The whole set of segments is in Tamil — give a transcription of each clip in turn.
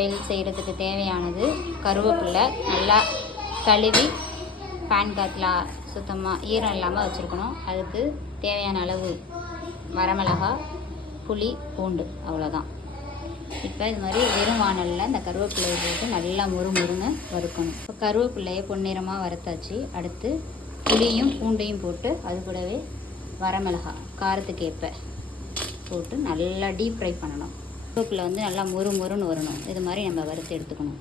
துவையல் செய்கிறதுக்கு தேவையானது கருவேப்பிலை நல்லா கழுவி பேன் காத்தில் சுத்தமாக ஈரம் இல்லாமல் வச்சுருக்கணும். அதுக்கு தேவையான அளவு வரமிளகாய், புளி, பூண்டு, அவ்வளோதான். இப்போ இது மாதிரி வெறும் வானலில் இந்த கருவேப்பிலையை போட்டு நல்லா முறுமுறுன்னு வறுக்கணும். இப்போ கருவேப்பிலையை பொன்னிறமாக வறுத்தாச்சு. அடுத்து புளியும் பூண்டையும் போட்டு அது கூடவே வரமிளகாய் காரத்துக்கு ஏற்ப போட்டு நல்லா டீப் ஃப்ரை பண்ணணும். கருவேப்பிலை வந்து நல்லா முறுமுறுன்னு வரணும். இது மாதிரி நம்ம வறுத்து எடுத்துக்கணும்.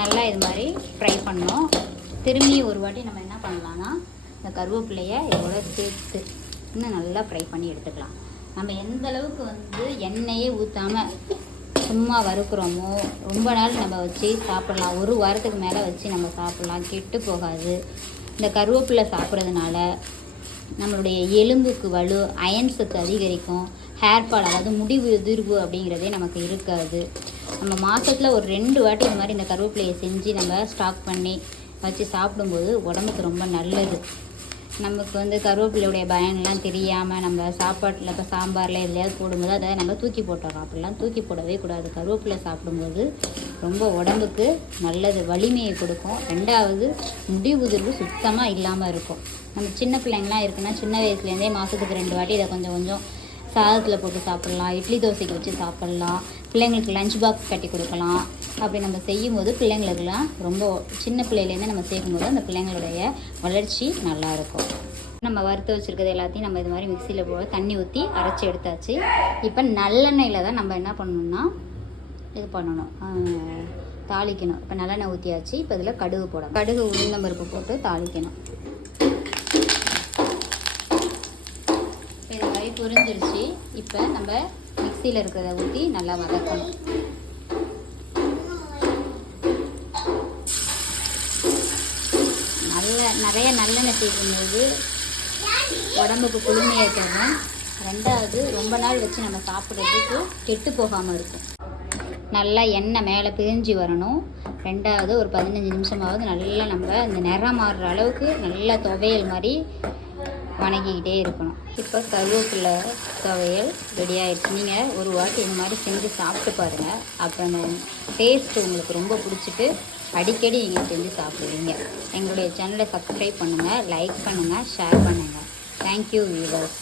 நல்லா இது மாதிரி ஃப்ரை பண்ணணும். திரும்பி ஒரு வாட்டி நம்ம என்ன பண்ணலான்னா இந்த கருவேப்பிலையை இதோட சேர்த்து இன்னும் நல்லா ஃப்ரை பண்ணி எடுத்துக்கலாம். நம்ம எந்த அளவுக்கு வந்து எண்ணெயே ஊற்றாமல் சும்மா வறுக்கிறோமோ ரொம்ப நாள் நம்ம வச்சு சாப்பிட்லாம். ஒரு வாரத்துக்கு மேலே வச்சு நம்ம சாப்பிட்லாம், கெட்டு போகாது. இந்த கருவேப்பிலை சாப்பிட்றதுனால நம்மளுடைய எலும்புக்கு வலு, அயன் சத்து அதிகரிக்கும். ஹேர் ஃபால், அதாவது முடி உதிர்வு அப்படிங்கிறதே நமக்கு இருக்காது. நம்ம மாதத்தில் ஒரு 2 வாட்டி இந்த மாதிரி இந்த கருவேப்பிலையை செஞ்சு நம்ம ஸ்டாக் பண்ணி வச்சு சாப்பிடும்போது உடம்புக்கு ரொம்ப நல்லது. நமக்கு வந்து கருவேப்பிலையுடைய பயன்லாம் தெரியாமல் நம்ம சாப்பாட்டில் இப்போ சாம்பாரில் எதுலையாவது போடும்போது அதை நம்ம தூக்கி போட்டுறோம். அப்படிலாம் தூக்கி போடவே கூடாது. கருவேப்பிலை சாப்பிடும்போது ரொம்ப உடம்புக்கு நல்லது, வலிமையை கொடுக்கும். 2வது முடி உதிர்வு சுத்தமாக இல்லாமல் இருக்கும். நம்ம சின்ன பிள்ளைங்களாம் இருக்குன்னா சின்ன வயசுலேருந்தே மாதத்துக்கு 2 வாட்டி இதை கொஞ்சம் கொஞ்சம் சாதத்தில் போட்டு சாப்பிட்லாம், இட்லி தோசைக்கு வச்சு சாப்பிட்லாம், பிள்ளைங்களுக்கு லஞ்ச் பாக்ஸ் கட்டி கொடுக்கலாம். அப்படி நம்ம செய்யும்போது பிள்ளைங்களுக்கெல்லாம் ரொம்ப சின்ன பிள்ளையிலேருந்து நம்ம சேர்க்கும்போது அந்த பிள்ளைங்களுடைய வளர்ச்சி நல்லாயிருக்கும். நம்ம வறுத்து வச்சுருக்கிறது எல்லாத்தையும் நம்ம இது மாதிரி மிக்சியில் போட தண்ணி ஊற்றி அரைச்சி எடுத்தாச்சு. இப்போ நல்லெண்ணெயில் தான் நம்ம என்ன பண்ணணும்னா இது பண்ணணும், தாளிக்கணும். இப்போ நல்லெண்ணெய் ஊற்றியாச்சு. இப்போ இதில் கடுகு போடணும். கடுகு, உளுந்தம்பருப்பு போட்டு தாளிக்கணும். இது மாதிரி புரிஞ்சிருச்சு. இப்போ நம்ம மிக்சியில் இருக்கிறத ஊற்றி நல்லா வதக்கணும். நிறைய நல்லெண்ணெய் சேர்க்கும்போது உடம்புக்கு குளுமையை தரும். 2வது ரொம்ப நாள் வச்சு நம்ம சாப்பிட்றதுக்கு கெட்டு போகாமல் இருக்கும். நல்லா எண்ணெய் மேலே பிரிஞ்சு வரணும். 2வது ஒரு 15 நிமிஷமாவது நல்லா நம்ம இந்த நிறம் மாறுற அளவுக்கு நல்லா துவையல் மாதிரி வணங்கிக்கிட்டே இருக்கணும். இப்போ கருவேப்பிலை துவையல் ரெடி ஆகிடுச்சு. நீங்கள் ஒரு வாட்டி இந்த மாதிரி செஞ்சு சாப்பிட்டு பாருங்கள். அப்புறம் அந்த டேஸ்ட்டு உங்களுக்கு ரொம்ப பிடிச்சிட்டு அடிக்கடி நீங்கள் செஞ்சு சாப்பிடுவீங்க. எங்களுடைய சேனலை சப்ஸ்கிரைப் பண்ணுங்கள், லைக் பண்ணுங்கள், ஷேர் பண்ணுங்கள். Thank you viewers.